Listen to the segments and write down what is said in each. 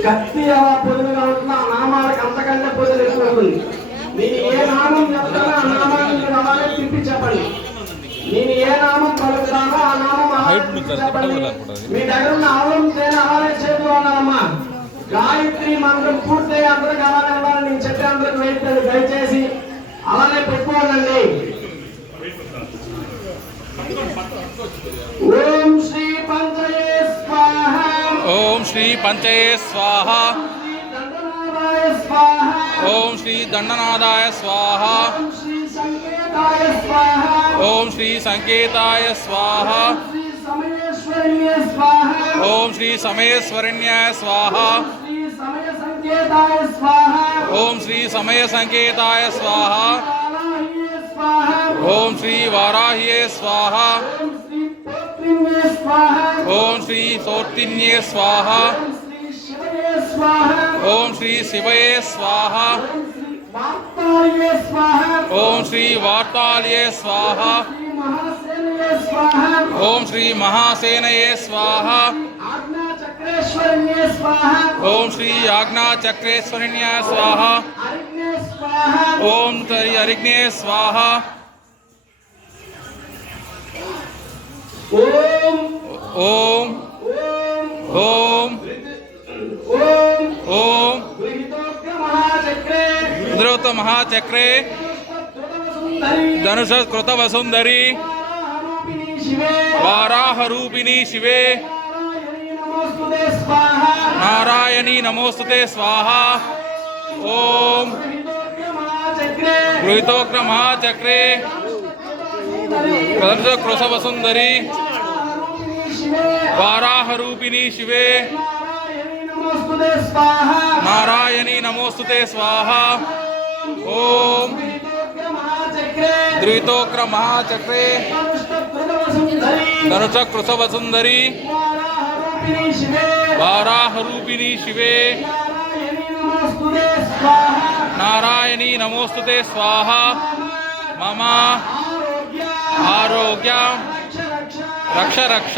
కత్తి ఎలా పొదులుగా ఉంటుందో ఆ నామాలకు అంతకంటే పొదులు ఎక్కువ ఉంటుంది నేను ఏ నామం చెప్తానో ఆ నామాన్ని మీరు అలాగే తిప్పి చెప్పండి. నేను ఏ నామం పలుకుతానో ఆ నామం అలాగే చెప్పండి. మీ దగ్గర ఉన్న ఆవం తేనె అలాగే చేతిలో ఉన్నారమ్మా గాయత్రి మంత్రం పూర్తయి అందరికి అలానే ఉండాలని నేను చెప్పే అందరికి వెయిట్ దయచేసి అలానే పెట్టుకోవాలండి ఓం శ్రీ పంచయే స్వాహ. ఓం శ్రీ దండనాథాయ స్వాహ. ఓం శ్రీ సంకేతాయ స్వాహ. ఓం శ్రీ సంకేతాయ స్వాహ. ఓం శ్రీ సమయేశ్వరిణ్యాయ స్వాహ సమయ సంకేతాయ ఓం శ్రీ సమయ సంకేతాయ స్వాహ. ఓం శ్రీ వారాహ్యే స్వాహ. ఓం శ్రీ పోత్రిణ్యే స్వాహ ఓం శ్రీ సోర్తిన్యే స్వాహ ఓం శ్రీ శివయే స్వాహ ఓం శ్రీ శివయే స్వాహ ఓం శ్రీ వార్తాయే స్వాహ ఓం శ్రీ వార్తాల్యే స్వాహ శ్రీ ఓం. ఓం. ఓం. ఓం. ఓం. గృహీతోగ్ర మహాచక్రే ధనుష కృత శివే. వారాహరూపిణి శివే. నారాయణీ నమోస్తుతే స్వాహ. ఓం. గృహీతోగ్ర మహాచక్రే మహాచక్రే సుందరి వారాహరూపిణి శివే నారాయణీ నమోస్తుతే స్వాహ ఓం గృహీతోగ్ర మహాచక్రే మహాచక్రే సుందరి ధనుష కృత వసుందరి రూపిణి శివే వారాహరూపిణి శివే నారాయణీ నమోస్తుతే స్వాహ మమ ఆరోగ్య రక్ష రక్ష రక్ష రక్ష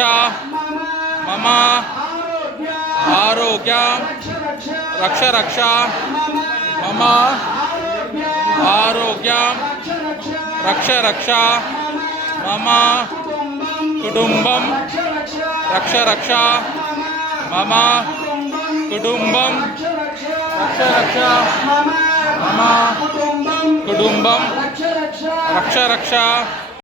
మమ మమ ఆరోగ్య ఆరోగ్య రక్ష రక్ష రక్ష రక్ష మమ ఆరోగ్య ఆరోగ్య రక్ష రక్ష రక్ష రక్ష మమ కుటుంబం కుటుంబం రక్ష రక్ష రక్ష రక్ష మమ కుటుంబం కుటుంబం రక్ష రక్ష రక్ష రక్ష మమ మమ కుటుంబం కుటుంబం రక్ష రక్ష రక్ష రక్ష